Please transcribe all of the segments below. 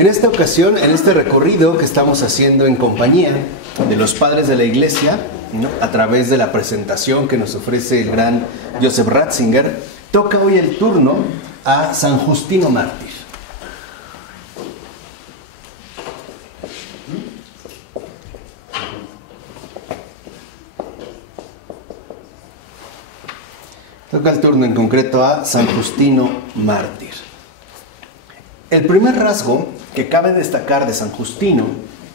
En esta ocasión, en este recorrido que estamos haciendo en compañía de los padres de la Iglesia, ¿no?, a través de la presentación que nos ofrece el gran Joseph Ratzinger, toca hoy el turno a San Justino Mártir. Toca el turno en concreto a San Justino Mártir. El primer rasgo que cabe destacar de San Justino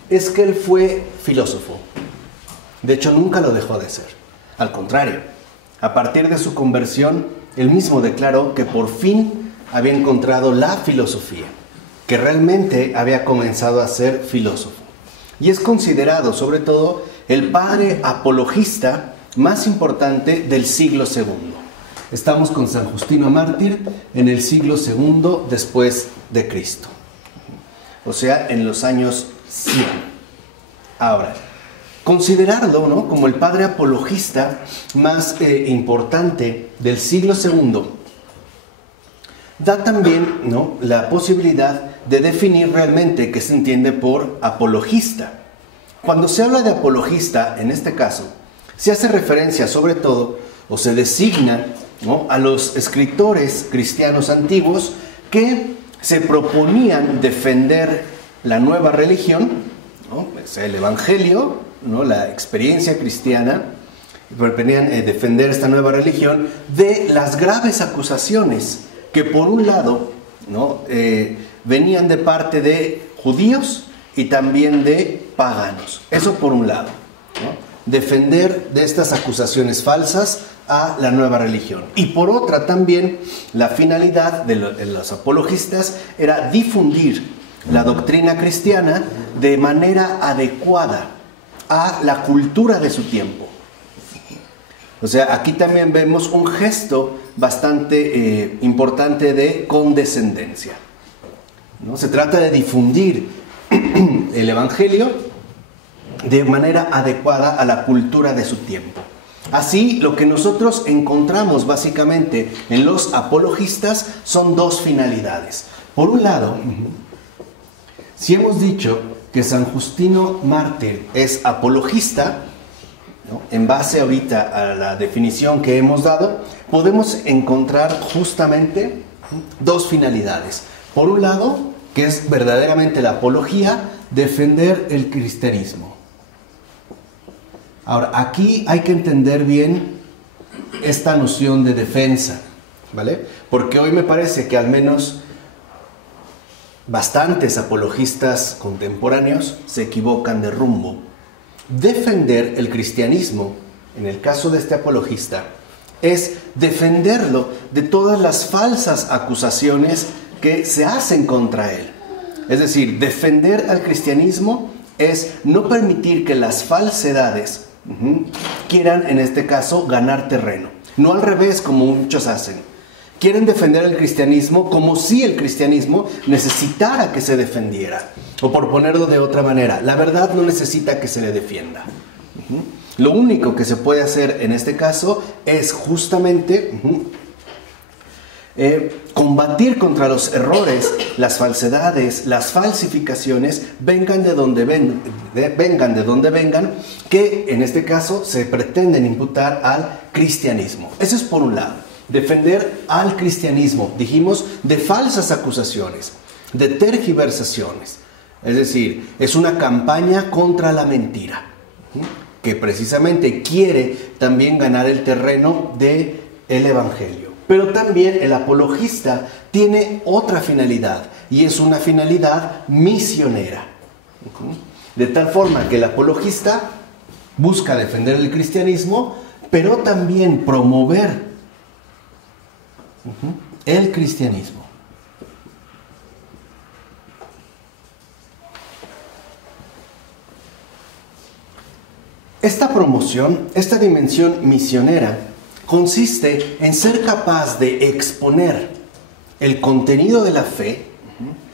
es que él fue filósofo. De hecho, nunca lo dejó de ser. Al contrario, a partir de su conversión, él mismo declaró que por fin había encontrado la filosofía, que realmente había comenzado a ser filósofo. Y es considerado, sobre todo, el padre apologista más importante del siglo II. Estamos con San Justino Mártir en el siglo II después de Cristo. O sea, en los años 100. Ahora, considerarlo, ¿no?, como el padre apologista más importante del siglo II da también, ¿no?, la posibilidad de definir realmente qué se entiende por apologista. Cuando se habla de apologista, en este caso, se hace referencia sobre todo, o se designa, ¿no?, a los escritores cristianos antiguos que se proponían defender la nueva religión, ¿no?, o sea, el Evangelio, ¿no?, la experiencia cristiana, proponían defender esta nueva religión de las graves acusaciones que por un lado, ¿no?, venían de parte de judíos y también de paganos. Eso por un lado, ¿no?, defender de estas acusaciones falsas a la nueva religión. Y por otra también, la finalidad de los apologistas era difundir la doctrina cristiana de manera adecuada a la cultura de su tiempo. O sea, aquí también vemos un gesto bastante importante de condescendencia, ¿no? Se trata de difundir el Evangelio de manera adecuada a la cultura de su tiempo. Así, lo que nosotros encontramos básicamente en los apologistas son dos finalidades. Por un lado, si hemos dicho que San Justino Mártir es apologista, ¿no?, en base ahorita a la definición que hemos dado, podemos encontrar justamente dos finalidades. Por un lado, que es verdaderamente la apología, defender el cristianismo. Ahora, aquí hay que entender bien esta noción de defensa, ¿vale? Porque hoy me parece que al menos bastantes apologistas contemporáneos se equivocan de rumbo. Defender el cristianismo, en el caso de este apologista, es defenderlo de todas las falsas acusaciones que se hacen contra él. Es decir, defender al cristianismo es no permitir que las falsedades quieran, en este caso, ganar terreno. No al revés, como muchos hacen. Quieren defender el cristianismo como si el cristianismo necesitara que se defendiera. O por ponerlo de otra manera, la verdad no necesita que se le defienda. Lo único que se puede hacer en este caso es justamente combatir contra los errores, las falsedades, las falsificaciones, vengan de donde vengan, que en este caso se pretenden imputar al cristianismo. Eso es por un lado, defender al cristianismo, dijimos, de falsas acusaciones, de tergiversaciones. Es decir, es una campaña contra la mentira, que precisamente quiere también ganar el terreno del Evangelio. Pero también el apologista tiene otra finalidad, y es una finalidad misionera. De tal forma que el apologista busca defender el cristianismo, pero también promover el cristianismo. Esta promoción, esta dimensión misionera, consiste en ser capaz de exponer el contenido de la fe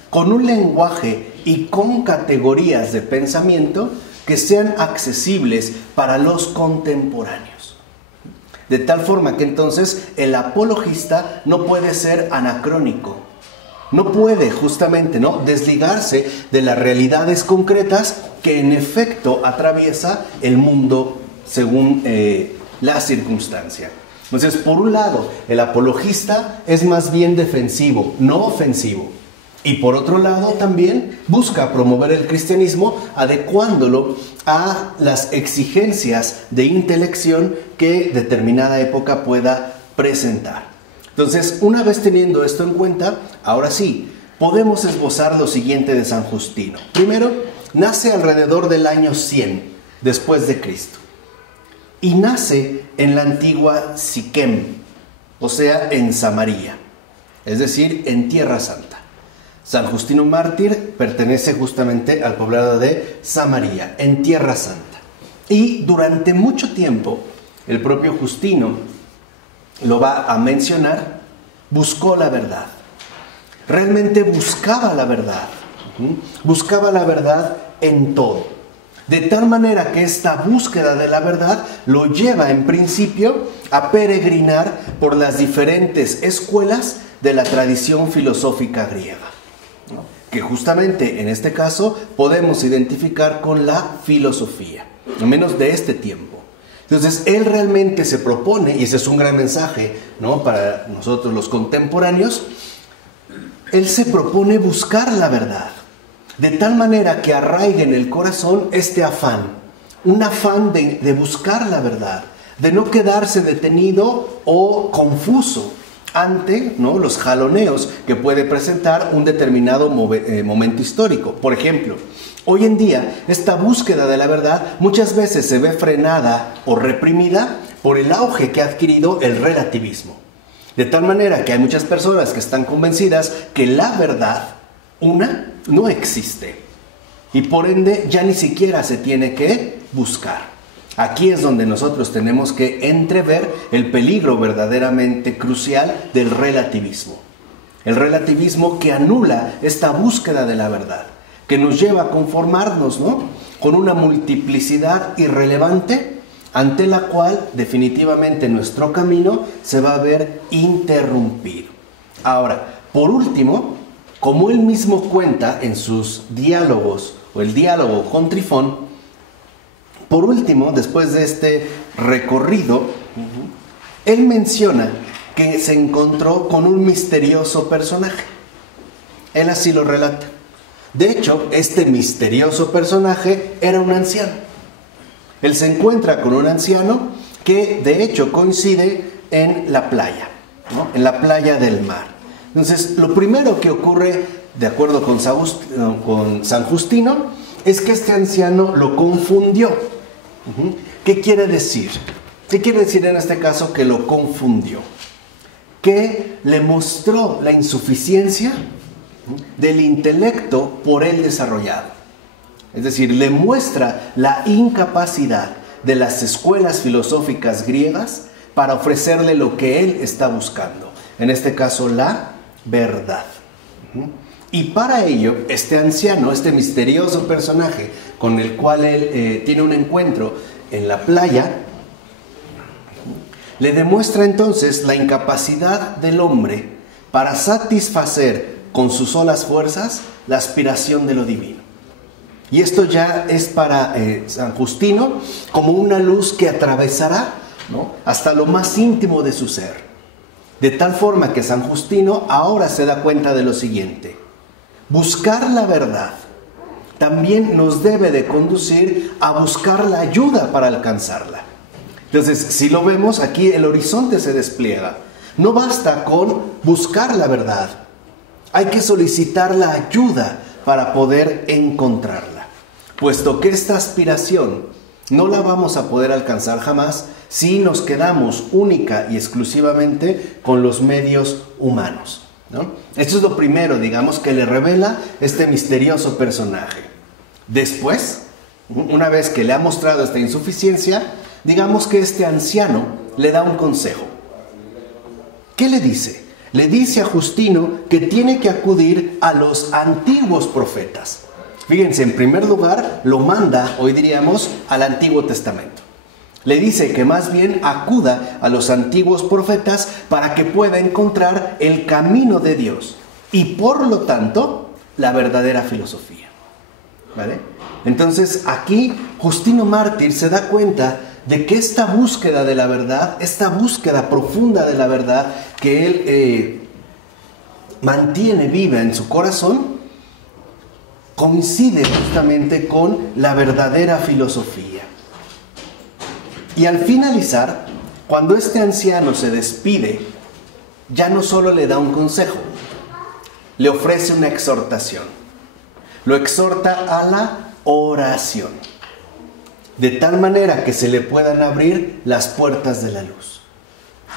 con un lenguaje y con categorías de pensamiento que sean accesibles para los contemporáneos. De tal forma que entonces el apologista no puede ser anacrónico, No puede justamente, ¿no?, desligarse de las realidades concretas que en efecto atraviesa el mundo según la circunstancia. Entonces, por un lado, el apologista es más bien defensivo, no ofensivo. Y por otro lado, también busca promover el cristianismo adecuándolo a las exigencias de intelección que determinada época pueda presentar. Entonces, una vez teniendo esto en cuenta, ahora sí, podemos esbozar lo siguiente de San Justino. Primero, nace alrededor del año 100 después de Cristo. Y nace en la antigua Siquem, o sea, en Samaria, es decir, en Tierra Santa. San Justino Mártir pertenece justamente al poblado de Samaria, en Tierra Santa. Y durante mucho tiempo, el propio Justino lo va a mencionar, buscó la verdad. Realmente buscaba la verdad. Buscaba la verdad en todo. De tal manera que esta búsqueda de la verdad lo lleva en principio a peregrinar por las diferentes escuelas de la tradición filosófica griega, ¿no?, que justamente en este caso podemos identificar con la filosofía, al menos de este tiempo. Entonces él realmente se propone, y ese es un gran mensaje, ¿no?, para nosotros los contemporáneos, él se propone buscar la verdad. De tal manera que arraigue en el corazón este afán, un afán de buscar la verdad, de no quedarse detenido o confuso ante, ¿no?, los jaloneos que puede presentar un determinado momento histórico. Por ejemplo, hoy en día esta búsqueda de la verdad muchas veces se ve frenada o reprimida por el auge que ha adquirido el relativismo. De tal manera que hay muchas personas que están convencidas que la verdad, una, no existe, y por ende ya ni siquiera se tiene que buscar. Aquí es donde nosotros tenemos que entrever el peligro verdaderamente crucial del relativismo. El relativismo que anula esta búsqueda de la verdad, que nos lleva a conformarnos, ¿no?, con una multiplicidad irrelevante ante la cual definitivamente nuestro camino se va a ver interrumpido. Ahora, por último, como él mismo cuenta en sus diálogos, o el diálogo con Trifón, por último, después de este recorrido, él menciona que se encontró con un misterioso personaje. Él así lo relata. De hecho, este misterioso personaje era un anciano. Él se encuentra con un anciano que de hecho coincide en la playa, ¿no?, en la playa del mar. Entonces, lo primero que ocurre, de acuerdo con San Justino, es que este anciano lo confundió. ¿Qué quiere decir? ¿Qué quiere decir en este caso que lo confundió? Que le mostró la insuficiencia del intelecto por él desarrollado. Es decir, le muestra la incapacidad de las escuelas filosóficas griegas para ofrecerle lo que él está buscando. En este caso, la verdad. Y para ello, este anciano, este misterioso personaje con el cual él tiene un encuentro en la playa, le demuestra entonces la incapacidad del hombre para satisfacer con sus solas fuerzas la aspiración de lo divino. Y esto ya es para San Justino como una luz que atravesará, ¿no?, hasta lo más íntimo de su ser. De tal forma que San Justino ahora se da cuenta de lo siguiente: buscar la verdad también nos debe de conducir a buscar la ayuda para alcanzarla. Entonces, si lo vemos, aquí el horizonte se despliega. No basta con buscar la verdad, hay que solicitar la ayuda para poder encontrarla, puesto que esta aspiración no la vamos a poder alcanzar jamás si nos quedamos única y exclusivamente con los medios humanos, ¿no? Esto es lo primero, digamos, que le revela este misterioso personaje. Después, una vez que le ha mostrado esta insuficiencia, digamos que este anciano le da un consejo. ¿Qué le dice? Le dice a Justino que tiene que acudir a los antiguos profetas. Fíjense, en primer lugar, lo manda, hoy diríamos, al Antiguo Testamento. Le dice que más bien acuda a los antiguos profetas para que pueda encontrar el camino de Dios. y por lo tanto la verdadera filosofía. ¿Vale? Entonces aquí Justino Mártir se da cuenta de que esta búsqueda de la verdad, esta búsqueda profunda de la verdad que él mantiene viva en su corazón, coincide justamente con la verdadera filosofía. Y al finalizar, cuando este anciano se despide, ya no solo le da un consejo, le ofrece una exhortación. Lo exhorta a la oración, de tal manera que se le puedan abrir las puertas de la luz.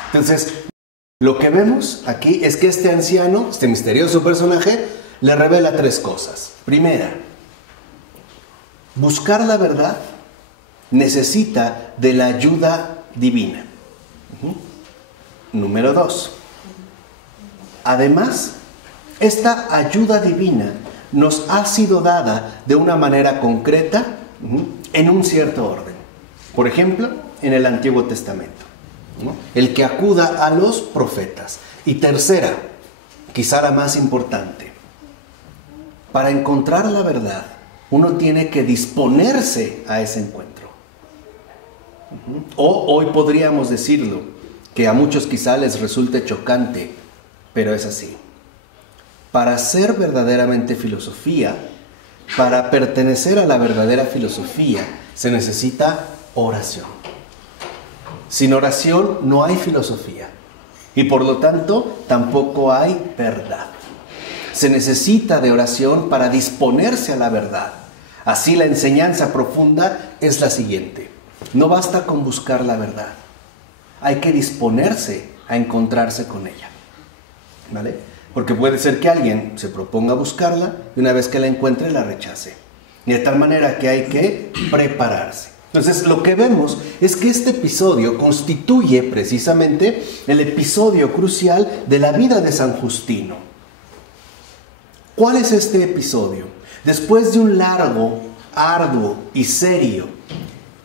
Entonces, lo que vemos aquí es que este anciano, este misterioso personaje, le revela tres cosas. Primera, buscar la verdad necesita de la ayuda divina. Número 2, además, esta ayuda divina nos ha sido dada de una manera concreta en un cierto orden. Por ejemplo, en el Antiguo Testamento, el que acuda a los profetas. Y tercera, quizá la más importante, para encontrar la verdad, uno tiene que disponerse a ese encuentro. O hoy podríamos decirlo, que a muchos quizá les resulte chocante, pero es así. Para ser verdaderamente filosofía, para pertenecer a la verdadera filosofía, se necesita oración. Sin oración no hay filosofía y por lo tanto tampoco hay verdad. Se necesita de oración para disponerse a la verdad. Así la enseñanza profunda es la siguiente: no basta con buscar la verdad, hay que disponerse a encontrarse con ella. ¿Vale? Porque puede ser que alguien se proponga buscarla y una vez que la encuentre la rechace. Y de tal manera que hay que prepararse. Entonces lo que vemos es que este episodio constituye precisamente el episodio crucial de la vida de San Justino. ¿Cuál es este episodio? Después de un largo, arduo y serio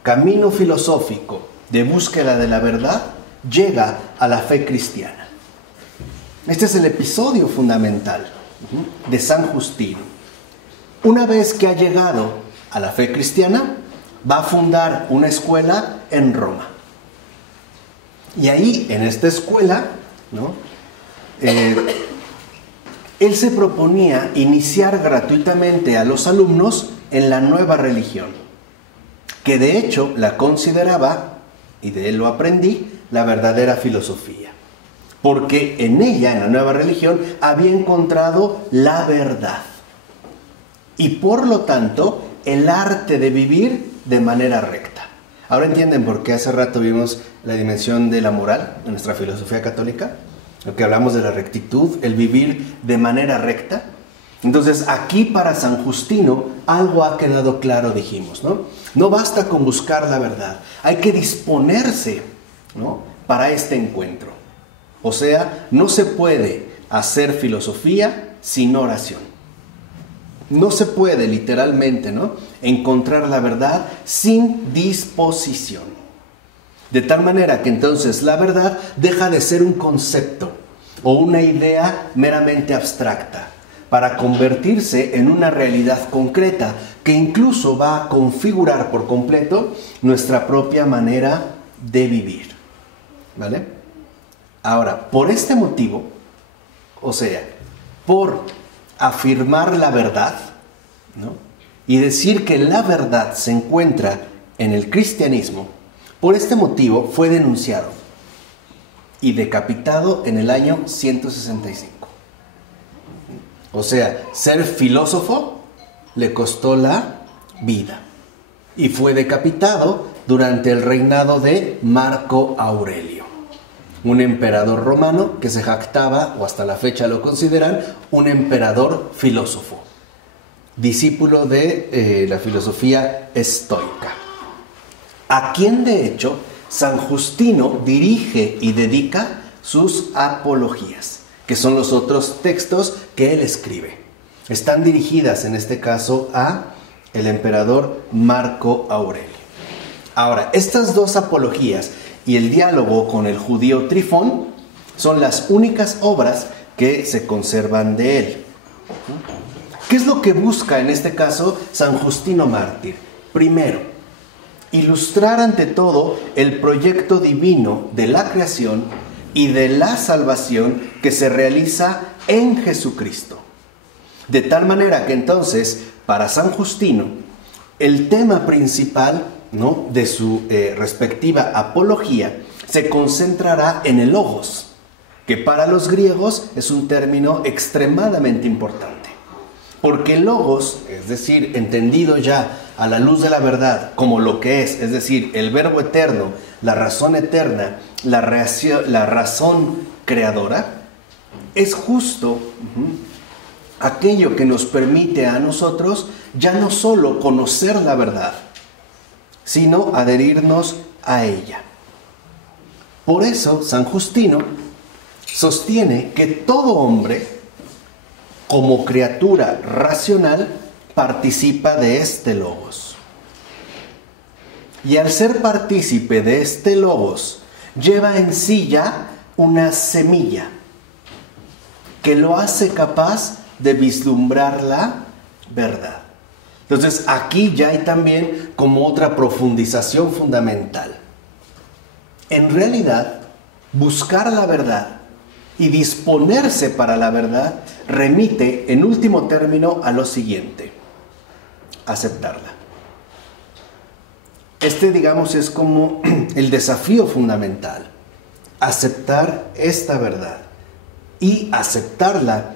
camino filosófico de búsqueda de la verdad, llega a la fe cristiana. Este es el episodio fundamental de San Justino. Una vez que ha llegado a la fe cristiana, va a fundar una escuela en Roma. Y ahí, en esta escuela, él se proponía iniciar gratuitamente a los alumnos en la nueva religión, que de hecho la consideraba, y de él lo aprendí, la verdadera filosofía. Porque en ella, en la nueva religión, había encontrado la verdad. Y por lo tanto, el arte de vivir de manera recta. Ahora entienden por qué hace rato vimos la dimensión de la moral en nuestra filosofía católica. Lo que hablamos de la rectitud, el vivir de manera recta. Entonces, aquí para San Justino, algo ha quedado claro, dijimos, ¿no? No basta con buscar la verdad. Hay que disponerse, para este encuentro. O sea, no se puede hacer filosofía sin oración. No se puede literalmente, encontrar la verdad sin disposición. De tal manera que entonces la verdad deja de ser un concepto o una idea meramente abstracta para convertirse en una realidad concreta que incluso va a configurar por completo nuestra propia manera de vivir. ¿Vale? Ahora, por este motivo, o sea, por afirmar la verdad, y decir que la verdad se encuentra en el cristianismo, por este motivo fue denunciado y decapitado en el año 165. O sea, ser filósofo le costó la vida y fue decapitado durante el reinado de Marco Aurelio, un emperador romano que se jactaba, o hasta la fecha lo consideran, un emperador filósofo, discípulo de la filosofía estoica, a quien de hecho San Justino dirige y dedica sus apologías, que son los otros textos que él escribe. Están dirigidas en este caso a el emperador Marco Aurelio. Ahora, estas dos apologías y el diálogo con el judío Trifón son las únicas obras que se conservan de él. ¿Qué es lo que busca en este caso San Justino Mártir? Primero, ilustrar ante todo el proyecto divino de la creación y de la salvación que se realiza en Jesucristo. De tal manera que entonces, para San Justino, el tema principal, ¿no?, de su respectiva apología se concentrará en el logos, que para los griegos es un término extremadamente importante. Porque el logos, es decir, entendido ya a la luz de la verdad como lo que es decir, el verbo eterno, la razón eterna, la razón creadora, es justo aquello que nos permite a nosotros ya no solo conocer la verdad, sino adherirnos a ella. Por eso San Justino sostiene que todo hombre, como criatura racional, participa de este logos. Y al ser partícipe de este logos, lleva en sí ya una semilla que lo hace capaz de vislumbrar la verdad. Entonces aquí ya hay también como otra profundización fundamental. En realidad, buscar la verdad y disponerse para la verdad remite en último término a lo siguiente: aceptarla. Digamos, es como el desafío fundamental, aceptar esta verdad y aceptarla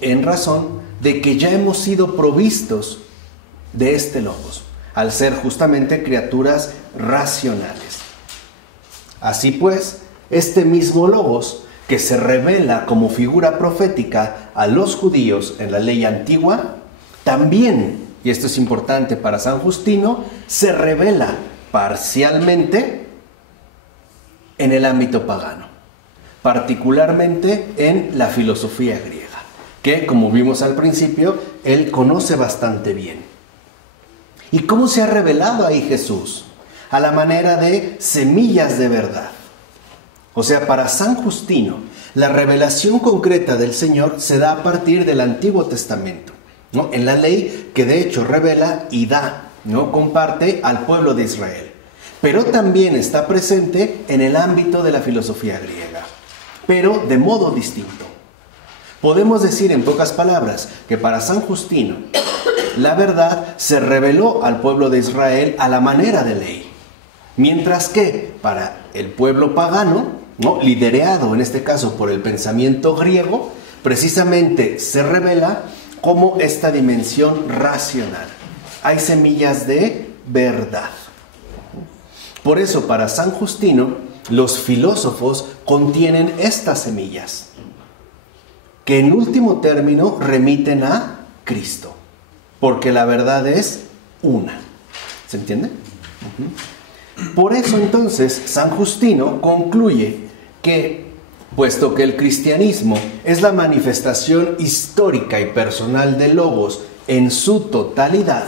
en razón de que ya hemos sido provistos de este logos, al ser justamente criaturas racionales. Así pues, este mismo logos, que se revela como figura profética a los judíos en la ley antigua, también, y esto es importante para San Justino, se revela parcialmente en el ámbito pagano, particularmente en la filosofía griega, que, como vimos al principio, él conoce bastante bien. ¿Y cómo se ha revelado ahí Jesús? A la manera de semillas de verdad. O sea, para San Justino, la revelación concreta del Señor se da a partir del Antiguo Testamento, ¿no?, en la ley que de hecho revela y da, ¿no?, comparte al pueblo de Israel. Pero también está presente en el ámbito de la filosofía griega, pero de modo distinto. Podemos decir en pocas palabras que para San Justino la verdad se reveló al pueblo de Israel a la manera de ley, mientras que para el pueblo pagano, ¿no?, liderado en este caso por el pensamiento griego, precisamente se revela como esta dimensión racional. Hay semillas de verdad. Por eso para San Justino los filósofos contienen estas semillas, que en último término remiten a Cristo, porque la verdad es una. ¿Se entiende? Por eso entonces San Justino concluye que, puesto que el cristianismo es la manifestación histórica y personal de Logos en su totalidad,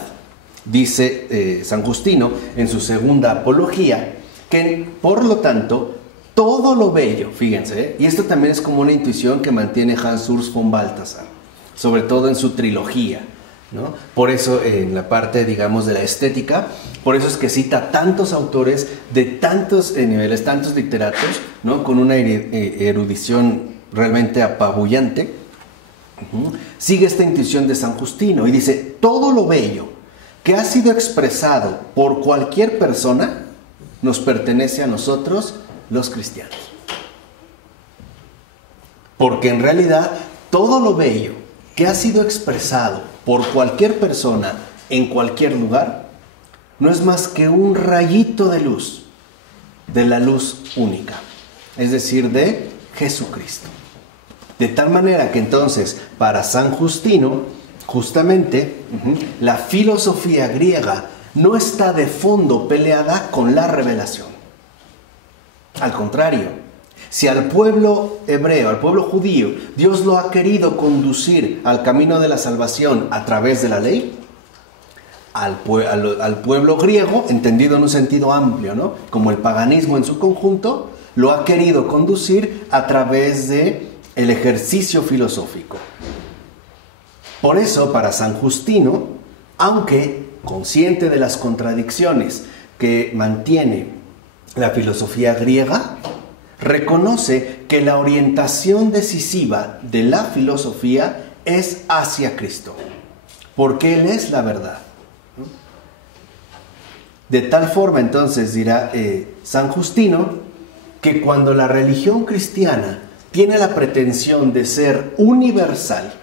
dice San Justino en su segunda apología, que por lo tanto todo lo bello, fíjense, y esto también es como una intuición que mantiene Hans Urs von Balthasar, sobre todo en su trilogía, ¿no? Por eso en la parte, digamos, de la estética, por eso es que cita tantos autores de tantos niveles, tantos literatos, ¿no?, con una erudición realmente apabullante. Sigue esta intuición de San Justino y dice: todo lo bello que ha sido expresado por cualquier persona nos pertenece a nosotros, los cristianos. Porque en realidad todo lo bello que ha sido expresado por cualquier persona en cualquier lugar no es más que un rayito de luz, de la luz única, es decir, de Jesucristo. De tal manera que entonces para San Justino, justamente, la filosofía griega no está de fondo peleada con la revelación. Al contrario, si al pueblo hebreo, al pueblo judío, Dios lo ha querido conducir al camino de la salvación a través de la ley, al pueblo griego, entendido en un sentido amplio, ¿no?, como el paganismo en su conjunto, lo ha querido conducir a través de el ejercicio filosófico. Por eso, para San Justino, aunque consciente de las contradicciones que mantiene la filosofía griega, reconoce que la orientación decisiva de la filosofía es hacia Cristo, porque Él es la verdad. De tal forma, entonces, dirá San Justino, que cuando la religión cristiana tiene la pretensión de ser universal,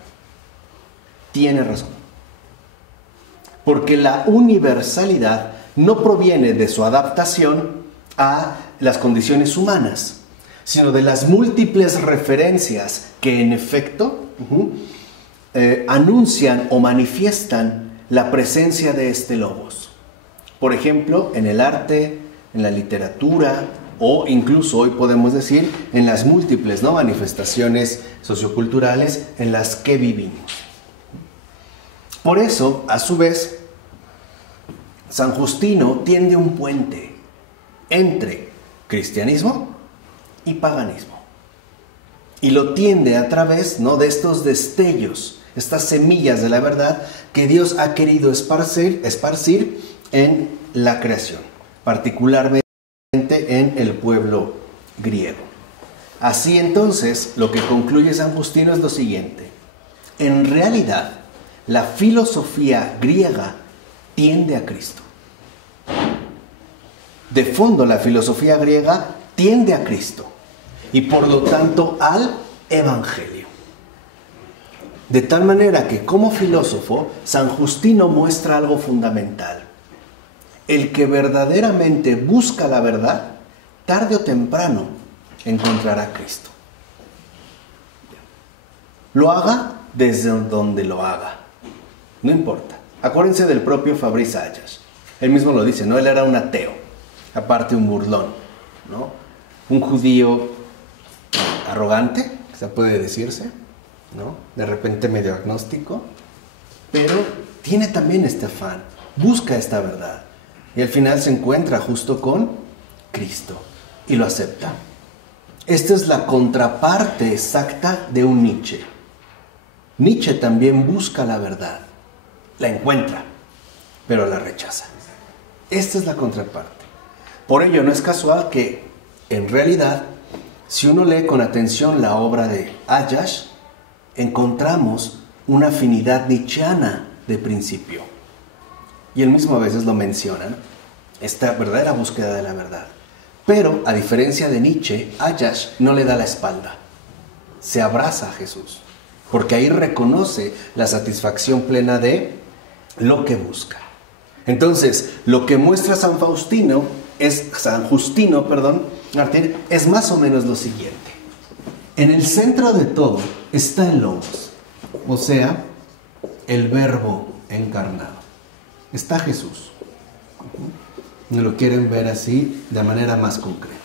tiene razón. Porque la universalidad no proviene de su adaptación a las condiciones humanas, sino de las múltiples referencias que en efecto anuncian o manifiestan la presencia de este logos. Por ejemplo, en el arte, en la literatura o incluso hoy podemos decir en las múltiples manifestaciones socioculturales en las que vivimos. Por eso, a su vez, San Justino tiende un puente entre cristianismo y paganismo. Y lo tiende a través de estos destellos, estas semillas de la verdad que Dios ha querido esparcir en la creación, particularmente en el pueblo griego. Así entonces, lo que concluye San Justino es lo siguiente: en realidad, la filosofía griega tiende a Cristo. De fondo, la filosofía griega tiende a Cristo y por lo tanto al Evangelio. De tal manera que como filósofo, San Justino muestra algo fundamental. El que verdaderamente busca la verdad, tarde o temprano encontrará a Cristo. Lo haga desde donde lo haga. No importa. Acuérdense del propio Fabrice Ayas. Él mismo lo dice, Él era un ateo, aparte un burlón, Un judío arrogante, quizá puede decirse, De repente medio agnóstico, pero tiene también este afán, busca esta verdad. Y al final se encuentra justo con Cristo y lo acepta. Esta es la contraparte exacta de un Nietzsche. Nietzsche también busca la verdad. La encuentra, pero la rechaza. Esta es la contraparte. Por ello no es casual que, en realidad, si uno lee con atención la obra de Ayas, encontramos una afinidad nietzscheana de principio. Y él mismo a veces lo menciona, esta verdadera búsqueda de la verdad. Pero, a diferencia de Nietzsche, Ayas no le da la espalda. Se abraza a Jesús, porque ahí reconoce la satisfacción plena de lo que busca. Entonces, lo que muestra San Justino, Martín, es más o menos lo siguiente. En el centro de todo está el Logos, o sea, el Verbo encarnado. Está Jesús. ¿No lo quieren ver así de manera más concreta?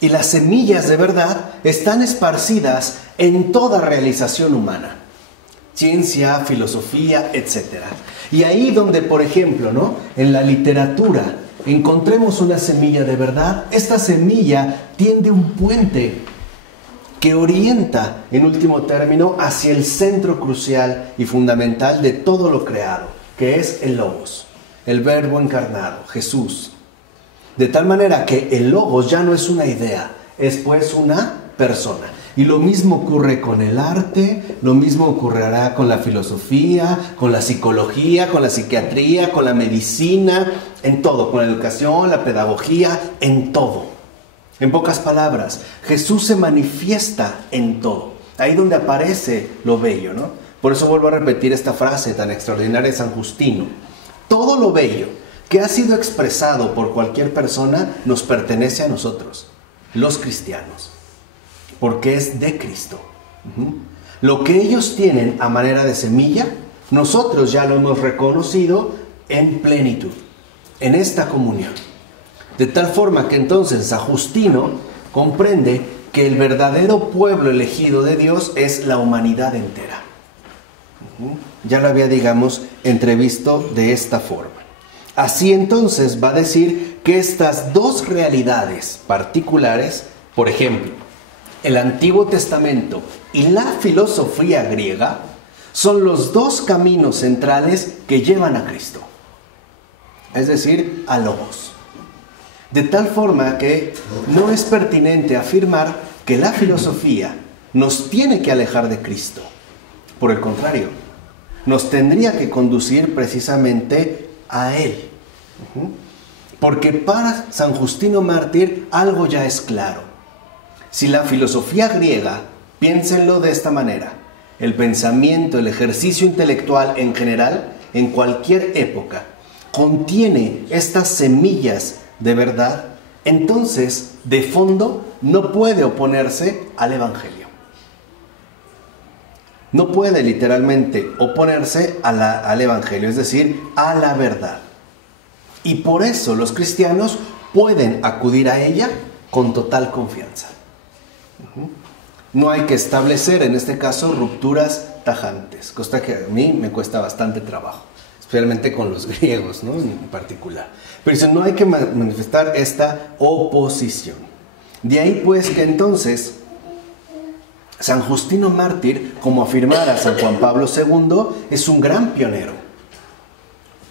Y las semillas de verdad están esparcidas en toda realización humana. Ciencia, filosofía, etc. Y ahí donde, por ejemplo, en la literatura encontremos una semilla de verdad, esta semilla tiende un puente que orienta, en último término, hacia el centro crucial y fundamental de todo lo creado, que es el Logos, el Verbo encarnado, Jesús. De tal manera que el Logos ya no es una idea, es pues una persona. Y lo mismo ocurre con el arte, lo mismo ocurrirá con la filosofía, con la psicología, con la psiquiatría, con la medicina, en todo, con la educación, la pedagogía, en todo. En pocas palabras, Jesús se manifiesta en todo. Ahí donde aparece lo bello, Por eso vuelvo a repetir esta frase tan extraordinaria de San Justino. Todo lo bello que ha sido expresado por cualquier persona nos pertenece a nosotros, los cristianos, porque es de Cristo. Lo que ellos tienen a manera de semilla, nosotros ya lo hemos reconocido en plenitud, en esta comunión. De tal forma que entonces San Justino comprende que el verdadero pueblo elegido de Dios es la humanidad entera. Ya lo había, entrevisto de esta forma. Así entonces va a decir que estas dos realidades particulares, por ejemplo, el Antiguo Testamento y la filosofía griega son los dos caminos centrales que llevan a Cristo, es decir, a Logos. De tal forma que no es pertinente afirmar que la filosofía nos tiene que alejar de Cristo. Por el contrario, nos tendría que conducir precisamente a Él. Porque para San Justino Mártir algo ya es claro. Si la filosofía griega, piénsenlo de esta manera, el pensamiento, el ejercicio intelectual en general, en cualquier época, contiene estas semillas de verdad, entonces, de fondo, no puede oponerse al Evangelio. No puede literalmente oponerse al Evangelio, es decir, a la verdad. Y por eso los cristianos pueden acudir a ella con total confianza. No hay que establecer, en este caso, rupturas tajantes, cosa que a mí me cuesta bastante trabajo, especialmente con los griegos, ¿no? En particular. Pero eso, no hay que manifestar esta oposición. De ahí pues que entonces San Justino Mártir, como afirmara San Juan Pablo II, es un gran pionero.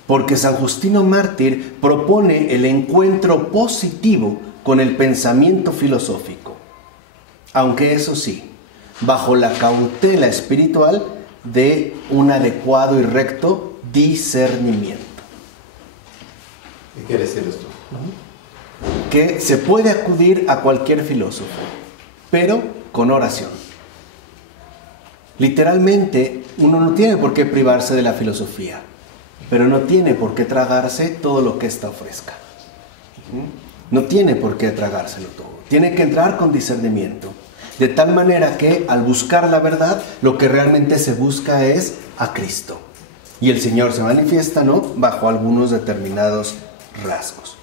Porque San Justino Mártir propone el encuentro positivo con el pensamiento filosófico. Aunque eso sí, bajo la cautela espiritual de un adecuado y recto discernimiento. ¿Qué quiere decir esto? Que se puede acudir a cualquier filósofo, pero con oración. Literalmente, uno no tiene por qué privarse de la filosofía, pero no tiene por qué tragarse todo lo que ésta ofrezca. No tiene por qué tragárselo todo. Tiene que entrar con discernimiento. De tal manera que al buscar la verdad, lo que realmente se busca es a Cristo. Y el Señor se manifiesta, ¿no?, bajo algunos determinados rasgos.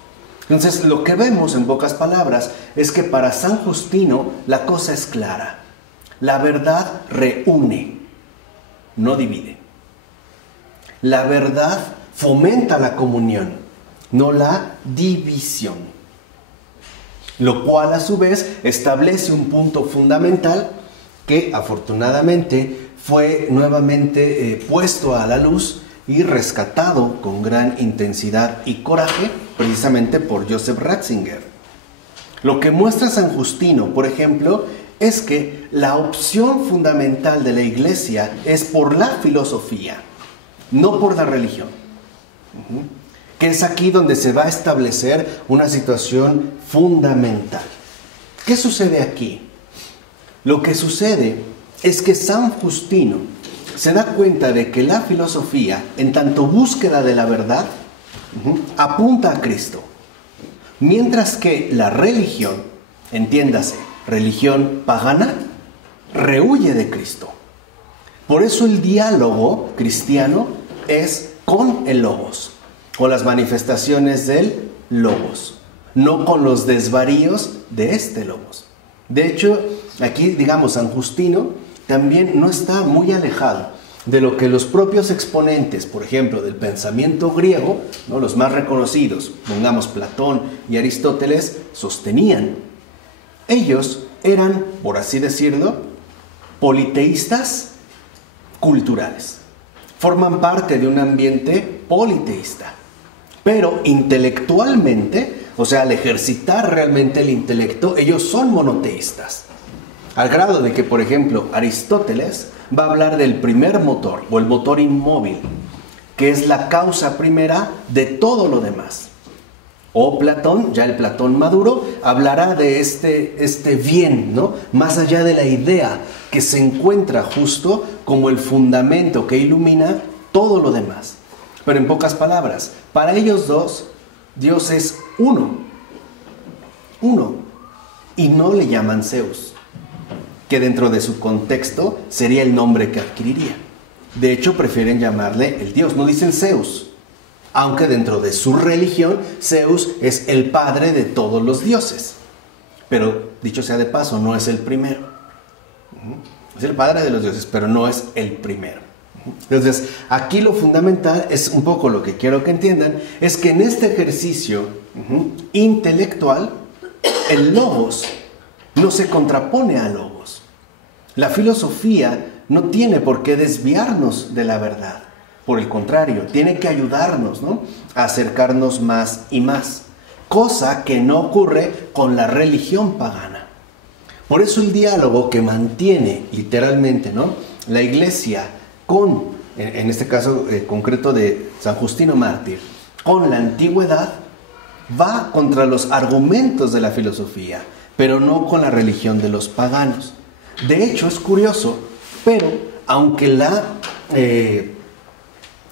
Entonces, lo que vemos en pocas palabras es que para San Justino la cosa es clara. La verdad reúne, no divide. La verdad fomenta la comunión, no la división. Lo cual a su vez establece un punto fundamental que afortunadamente fue nuevamente puesto a la luz y rescatado con gran intensidad y coraje precisamente por Joseph Ratzinger. Lo que muestra San Justino, por ejemplo, es que la opción fundamental de la Iglesia es por la filosofía, no por la religión. Que es aquí donde se va a establecer una situación fundamental. ¿Qué sucede aquí? Lo que sucede es que San Justino se da cuenta de que la filosofía, en tanto búsqueda de la verdad, apunta a Cristo. Mientras que la religión, entiéndase, religión pagana, rehuye de Cristo. Por eso el diálogo cristiano es con el Logos, con las manifestaciones del Logos, no con los desvaríos de este Logos. De hecho, aquí, digamos, San Justino también no está muy alejado de lo que los propios exponentes, por ejemplo, del pensamiento griego, ¿no?, los más reconocidos, pongamos Platón y Aristóteles, sostenían. Ellos eran, por así decirlo, politeístas culturales. Forman parte de un ambiente politeísta. Pero intelectualmente, o sea, al ejercitar realmente el intelecto, ellos son monoteístas. Al grado de que, por ejemplo, Aristóteles va a hablar del primer motor, o el motor inmóvil, que es la causa primera de todo lo demás. O Platón, ya el Platón maduro, hablará de este bien, ¿no?, más allá de la idea, que se encuentra justo como el fundamento que ilumina todo lo demás. Pero en pocas palabras, para ellos dos, Dios es uno, y no le llaman Zeus, que dentro de su contexto sería el nombre que adquiriría. De hecho, prefieren llamarle el Dios, no dicen Zeus, aunque dentro de su religión, Zeus es el padre de todos los dioses. Pero, dicho sea de paso, no es el primero. Es el padre de los dioses, pero no es el primero. Entonces, aquí lo fundamental es un poco lo que quiero que entiendan, es que en este ejercicio intelectual, el Logos no se contrapone a logos. La filosofía no tiene por qué desviarnos de la verdad. Por el contrario, tiene que ayudarnos, ¿no?, a acercarnos más y más. Cosa que no ocurre con la religión pagana. Por eso el diálogo que mantiene literalmente, ¿no?, la Iglesia con, en este caso concreto de San Justino Mártir, con la antigüedad, va contra los argumentos de la filosofía, pero no con la religión de los paganos. De hecho, es curioso, pero aunque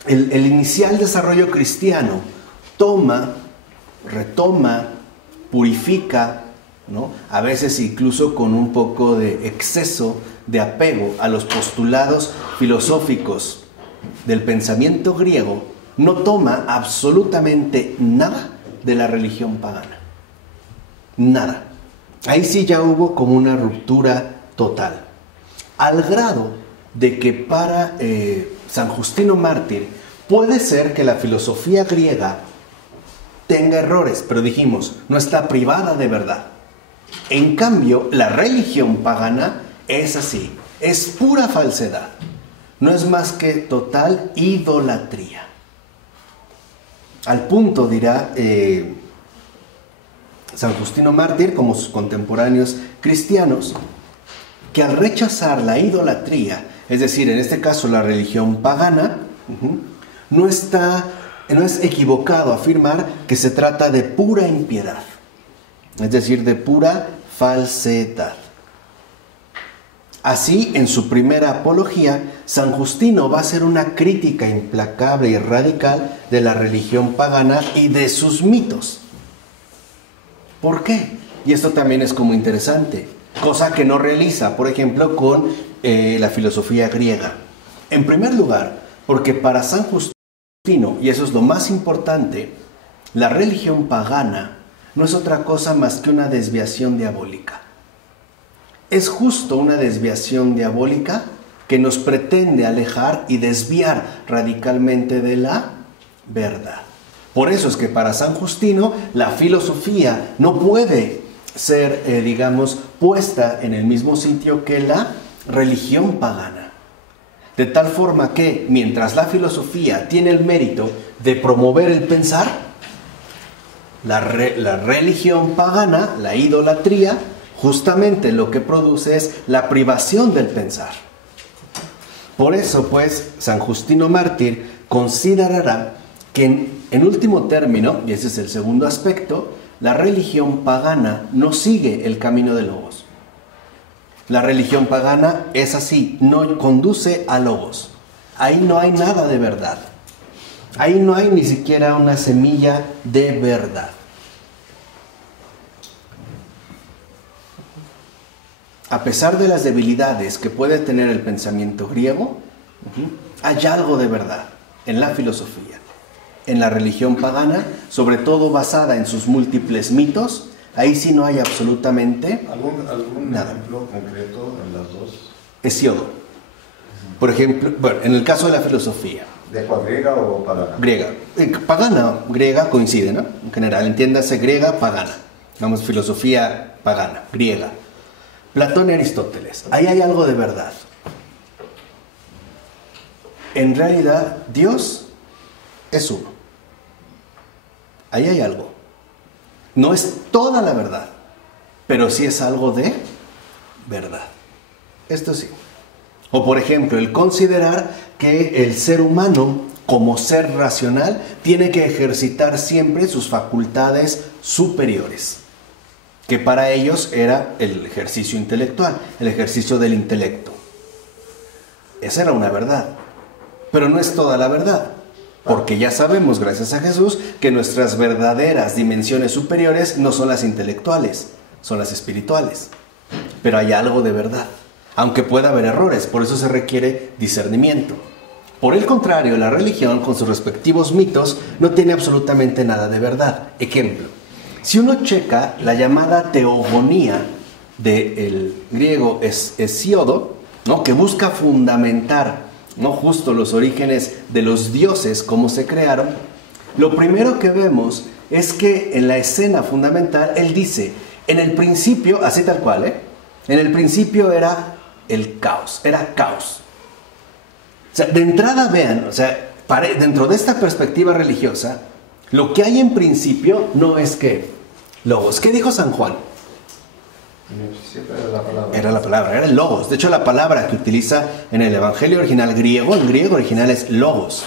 el inicial desarrollo cristiano retoma, purifica, ¿no?, a veces incluso con un poco de exceso de apego a los postulados filosóficos del pensamiento griego, no toma absolutamente nada de la religión pagana. Nada. Ahí sí ya hubo como una ruptura total. Al grado de que para San Justino Mártir puede ser que la filosofía griega tenga errores, pero dijimos, no está privada de verdad. En cambio, la religión pagana es así, es pura falsedad. No es más que total idolatría. Al punto, dirá San Justino Mártir, como sus contemporáneos cristianos, que al rechazar la idolatría, es decir, en este caso la religión pagana, no es equivocado afirmar que se trata de pura impiedad, es decir, de pura falsedad. Así, en su primera apología, San Justino va a hacer una crítica implacable y radical de la religión pagana y de sus mitos. ¿Por qué? Y esto también es como interesante, cosa que no realiza, por ejemplo, con la filosofía griega. En primer lugar, porque para San Justino, y eso es lo más importante, la religión pagana no es otra cosa más que una desviación diabólica. Es justo una desviación diabólica que nos pretende alejar y desviar radicalmente de la verdad. Por eso es que para San Justino la filosofía no puede ser, puesta en el mismo sitio que la religión pagana. De tal forma que, mientras la filosofía tiene el mérito de promover el pensar, la religión pagana, la idolatría, justamente lo que produce es la privación del pensar. Por eso, pues, San Justino Mártir considerará que en último término, y ese es el segundo aspecto, la religión pagana no sigue el camino de Logos. La religión pagana es así, no conduce a Logos. Ahí no hay nada de verdad. Ahí no hay ni siquiera una semilla de verdad. A pesar de las debilidades que puede tener el pensamiento griego, hay algo de verdad en la filosofía. En la religión pagana, sobre todo basada en sus múltiples mitos, ahí sí no hay absolutamente ¿Algún nada. ejemplo concreto en las dos? Hesíodo. Por ejemplo, bueno, en el caso de la filosofía. ¿De cuál, griega o pagana? Griega. Pagana, griega coincide, ¿no? En general, entiéndase griega, pagana. Digamos, filosofía pagana, griega. Platón y Aristóteles. Ahí hay algo de verdad. En realidad, Dios es uno. Ahí hay algo. No es toda la verdad, pero sí es algo de verdad. Esto sí. O por ejemplo, el considerar que el ser humano, como ser racional, tiene que ejercitar siempre sus facultades superiores, que para ellos era el ejercicio intelectual, el ejercicio del intelecto. Esa era una verdad, pero no es toda la verdad. Porque ya sabemos, gracias a Jesús, que nuestras verdaderas dimensiones superiores no son las intelectuales, son las espirituales. Pero hay algo de verdad, aunque pueda haber errores, por eso se requiere discernimiento. Por el contrario, la religión, con sus respectivos mitos, no tiene absolutamente nada de verdad. Ejemplo, si uno checa la llamada teogonía del griego Hesíodo, ¿no?, que busca fundamentar no justo los orígenes de los dioses, cómo se crearon, lo primero que vemos es que en la escena fundamental él dice: En el principio, así tal cual, en el principio era el caos, era caos. O sea, de entrada vean, o sea, dentro de esta perspectiva religiosa, lo que hay en principio no es que logos. ¿Qué dijo San Juan? En el principio era la palabra. Era la palabra, era el logos. De hecho, la palabra que utiliza en el Evangelio original griego, en griego original es logos.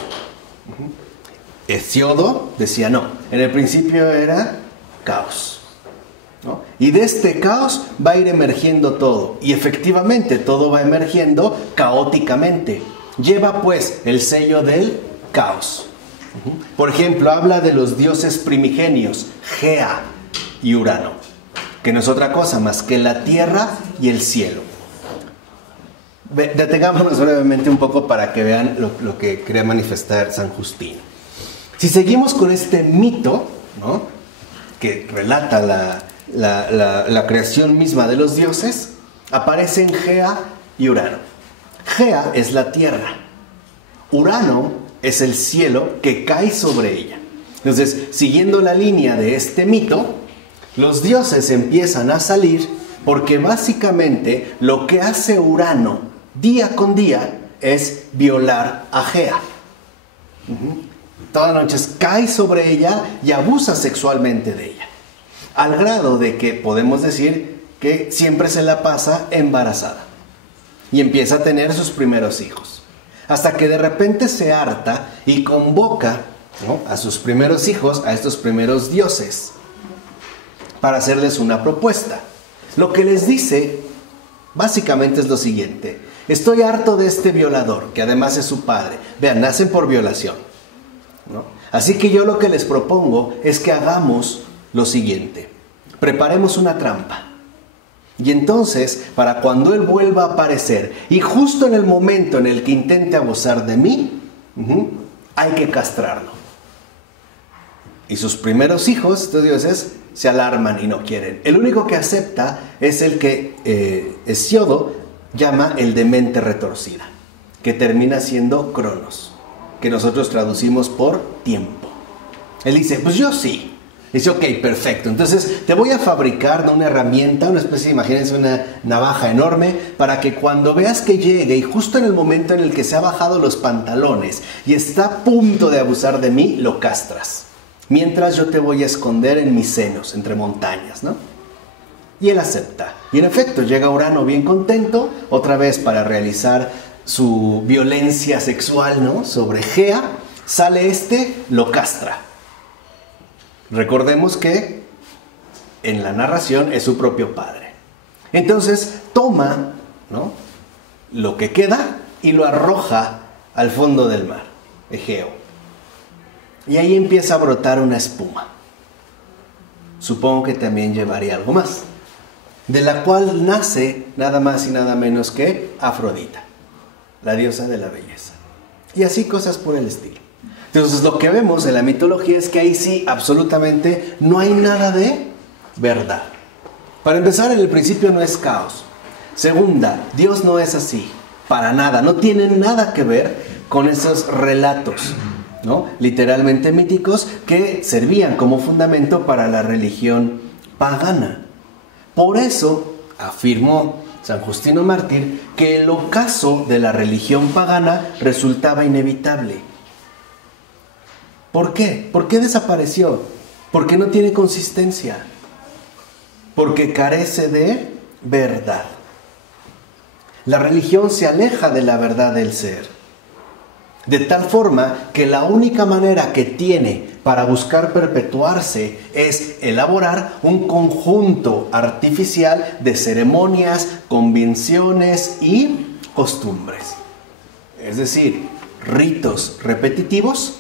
Hesíodo decía no, en el principio era caos, ¿no? Y de este caos va a ir emergiendo todo. Y efectivamente todo va emergiendo caóticamente. Lleva pues el sello del caos. Por ejemplo, habla de los dioses primigenios, Gea y Urano, que no es otra cosa más que la tierra y el cielo. Detengámonos brevemente un poco para que vean lo que quería manifestar San Justino. Si seguimos con este mito, ¿no?, que relata la creación misma de los dioses, aparecen Gea y Urano. Gea es la tierra. Urano es el cielo que cae sobre ella. Entonces, siguiendo la línea de este mito, los dioses empiezan a salir porque básicamente lo que hace Urano día con día es violar a Gea. Todas las noches cae sobre ella y abusa sexualmente de ella. Al grado de que podemos decir que siempre se la pasa embarazada. Y empieza a tener sus primeros hijos. Hasta que de repente se harta y convoca, ¿no?, a sus primeros hijos, a estos primeros dioses, para hacerles una propuesta. Lo que les dice básicamente es lo siguiente: estoy harto de este violador, que además es su padre. Vean, nacen por violación, ¿no? Así que yo lo que les propongo es que hagamos lo siguiente: preparemos una trampa. Y entonces, para cuando él vuelva a aparecer, y justo en el momento en el que intente abusar de mí, hay que castrarlo. Y sus primeros hijos, estos dioses, se alarman y no quieren. El único que acepta es el que Hesíodo llama el de mente retorcida, que termina siendo Cronos, que nosotros traducimos por tiempo. Él dice, pues yo sí. Dice, ok, perfecto. Entonces te voy a fabricar una herramienta, una especie, imagínense una navaja enorme, para que cuando veas que llegue y justo en el momento en el que se ha bajado los pantalones y está a punto de abusar de mí, lo castras. Mientras yo te voy a esconder en mis senos, entre montañas, ¿no? Y él acepta. Y en efecto, llega Urano bien contento, otra vez para realizar su violencia sexual, ¿no?, sobre Gea. Sale lo castra. Recordemos que en la narración es su propio padre. Entonces toma, ¿no?, lo que queda y lo arroja al fondo del mar Egeo. Y ahí empieza a brotar una espuma. Supongo que también llevaría algo más, de la cual nace nada más y nada menos que Afrodita, la diosa de la belleza. Y así cosas por el estilo. Entonces lo que vemos en la mitología es que ahí sí absolutamente no hay nada de verdad. Para empezar, en el principio no es caos. Segunda, Dios no es así, para nada. No tiene nada que ver con esos relatos, ¿no?, literalmente míticos, que servían como fundamento para la religión pagana. Por eso afirmó San Justino Mártir que el ocaso de la religión pagana resultaba inevitable. ¿Por qué? ¿Por qué desapareció? Porque no tiene consistencia. Porque carece de verdad. La religión se aleja de la verdad del ser. De tal forma que la única manera que tiene para buscar perpetuarse es elaborar un conjunto artificial de ceremonias, convenciones y costumbres. Es decir, ritos repetitivos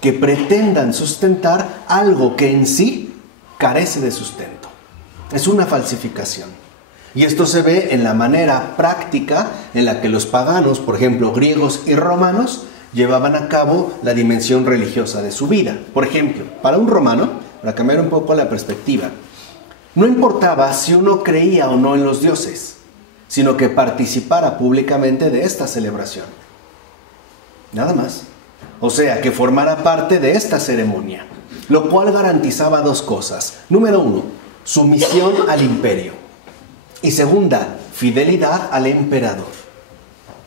que pretendan sustentar algo que en sí carece de sustento. Es una falsificación. Y esto se ve en la manera práctica en la que los paganos, por ejemplo, griegos y romanos, llevaban a cabo la dimensión religiosa de su vida. Por ejemplo, para un romano, para cambiar un poco la perspectiva, no importaba si uno creía o no en los dioses, sino que participara públicamente de esta celebración. Nada más. O sea, que formara parte de esta ceremonia, lo cual garantizaba dos cosas. Número uno, sumisión al imperio. Y segunda, fidelidad al emperador.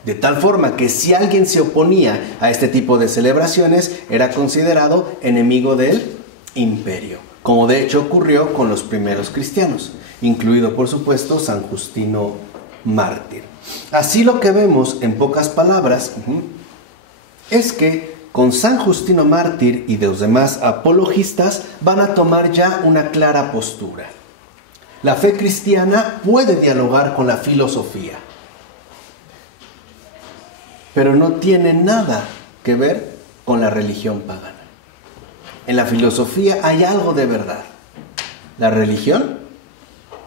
De tal forma que si alguien se oponía a este tipo de celebraciones, era considerado enemigo del imperio, como de hecho ocurrió con los primeros cristianos, incluido por supuesto San Justino Mártir. Así lo que vemos en pocas palabras es que con San Justino Mártir y de los demás apologistas van a tomar ya una clara postura. La fe cristiana puede dialogar con la filosofía, pero no tiene nada que ver con la religión pagana. En la filosofía hay algo de verdad. La religión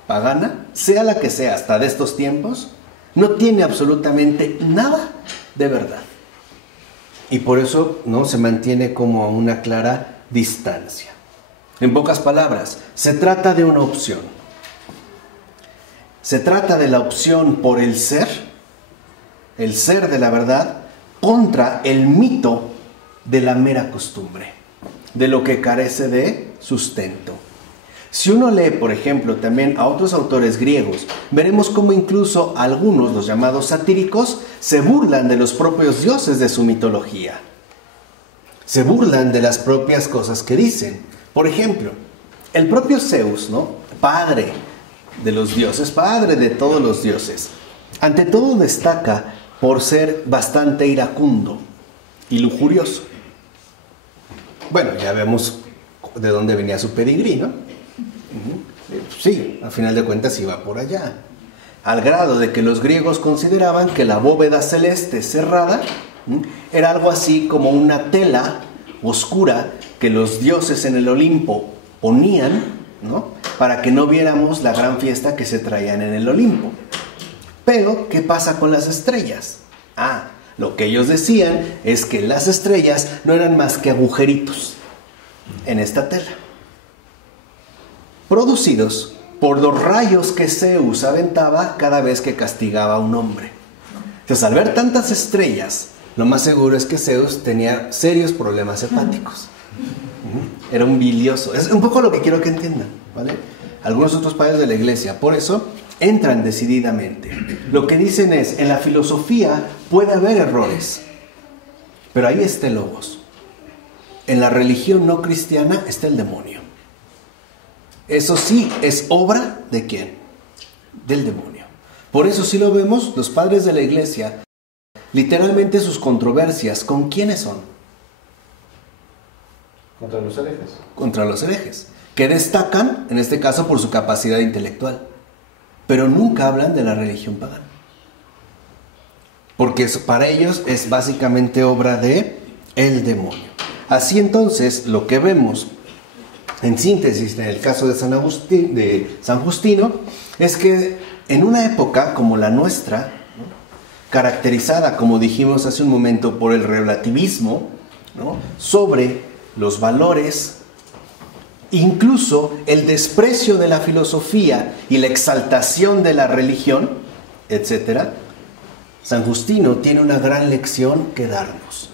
pagana, sea la que sea hasta de estos tiempos, no tiene absolutamente nada de verdad. Y por eso no se mantiene como a una clara distancia. En pocas palabras, se trata de una opción. Se trata de la opción por el ser de la verdad, contra el mito de la mera costumbre, de lo que carece de sustento. Si uno lee, por ejemplo, también a otros autores griegos, veremos cómo incluso algunos, los llamados satíricos, se burlan de los propios dioses de su mitología. Se burlan de las propias cosas que dicen. Por ejemplo, el propio Zeus, ¿no? Padre de los dioses, padre de todos los dioses, ante todo destaca por ser bastante iracundo y lujurioso. Bueno, ya vemos de dónde venía su pedigrí, ¿no? Sí, al final de cuentas iba por allá. Al grado de que los griegos consideraban que la bóveda celeste cerrada era algo así como una tela oscura que los dioses en el Olimpo ponían, ¿no? Para que no viéramos la gran fiesta que se traían en el Olimpo. Pero, ¿qué pasa con las estrellas? Lo que ellos decían es que las estrellas no eran más que agujeritos en esta tela, producidos por los rayos que Zeus aventaba cada vez que castigaba a un hombre. Entonces, al ver tantas estrellas, lo más seguro es que Zeus tenía serios problemas hepáticos. Era un bilioso. Es un poco lo que quiero que entiendan, ¿vale? Algunos otros padres de la iglesia, por eso, entran decididamente. Lo que dicen es, en la filosofía puede haber errores, pero ahí está el logos. En la religión no cristiana está el demonio. Eso sí, es obra ¿de quién? Del demonio. Por eso si lo vemos, los padres de la iglesia, literalmente sus controversias, ¿con quiénes son? Contra los herejes. Contra los herejes, que destacan, en este caso, por su capacidad intelectual. Pero nunca hablan de la religión pagana. Porque para ellos es básicamente obra de el demonio. Así entonces, lo que vemos, en síntesis, en el caso de San Justino, es que en una época como la nuestra, ¿no? Caracterizada, como dijimos hace un momento, por el relativismo, ¿no? Sobre los valores, incluso el desprecio de la filosofía y la exaltación de la religión, etc., San Justino tiene una gran lección que darnos.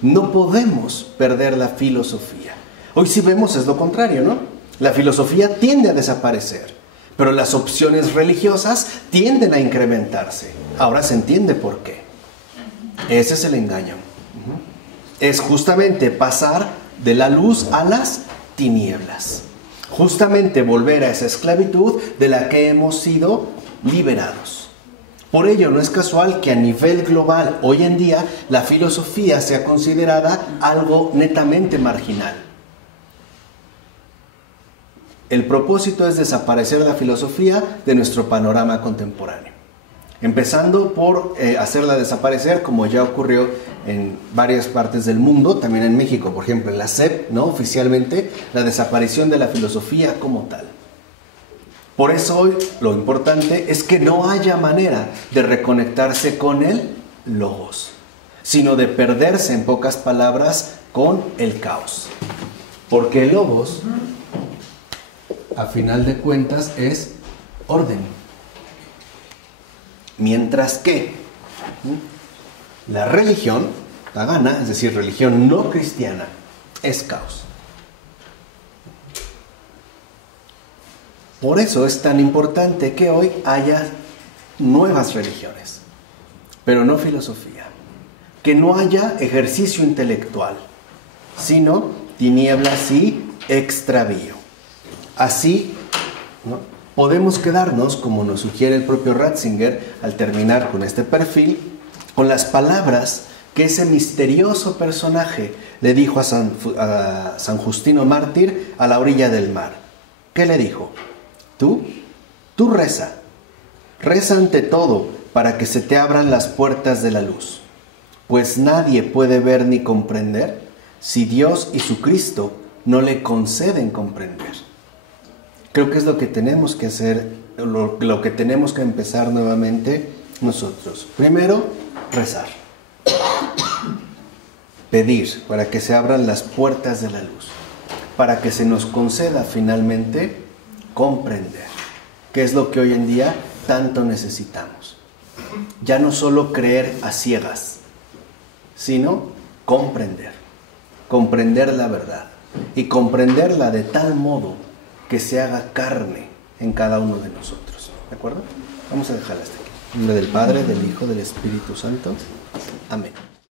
No podemos perder la filosofía. Hoy sí vemos es lo contrario, ¿no? La filosofía tiende a desaparecer, pero las opciones religiosas tienden a incrementarse. Ahora se entiende por qué. Ese es el engaño. Es justamente pasar de la luz a las tinieblas. Justamente volver a esa esclavitud de la que hemos sido liberados. Por ello no es casual que a nivel global hoy en día la filosofía sea considerada algo netamente marginal. El propósito es desaparecer la filosofía de nuestro panorama contemporáneo. Empezando por hacerla desaparecer, como ya ocurrió en varias partes del mundo, también en México, por ejemplo, en la SEP, ¿no? Oficialmente, la desaparición de la filosofía como tal. Por eso hoy lo importante es que no haya manera de reconectarse con el logos, sino de perderse, en pocas palabras, con el caos. Porque el logos, a final de cuentas, es orden. Mientras que la religión pagana, es decir, religión no cristiana, es caos. Por eso es tan importante que hoy haya nuevas religiones, pero no filosofía. Que no haya ejercicio intelectual, sino tinieblas y extravío. Así, ¿no?, podemos quedarnos, como nos sugiere el propio Ratzinger, al terminar con este perfil, con las palabras que ese misterioso personaje le dijo a San Justino Mártir a la orilla del mar. ¿Qué le dijo? Tú reza ante todo para que se te abran las puertas de la luz, pues nadie puede ver ni comprender si Dios y su Cristo no le conceden comprender. Creo que es lo que tenemos que hacer, lo que tenemos que empezar nuevamente nosotros. Primero, rezar. Pedir para que se abran las puertas de la luz, para que se nos conceda finalmente comprender, que es lo que hoy en día tanto necesitamos. Ya no solo creer a ciegas, sino comprender la verdad y comprenderla de tal modo que se haga carne en cada uno de nosotros. ¿De acuerdo? Vamos a dejarla hasta aquí. En nombre del Padre, del Hijo, del Espíritu Santo. Amén.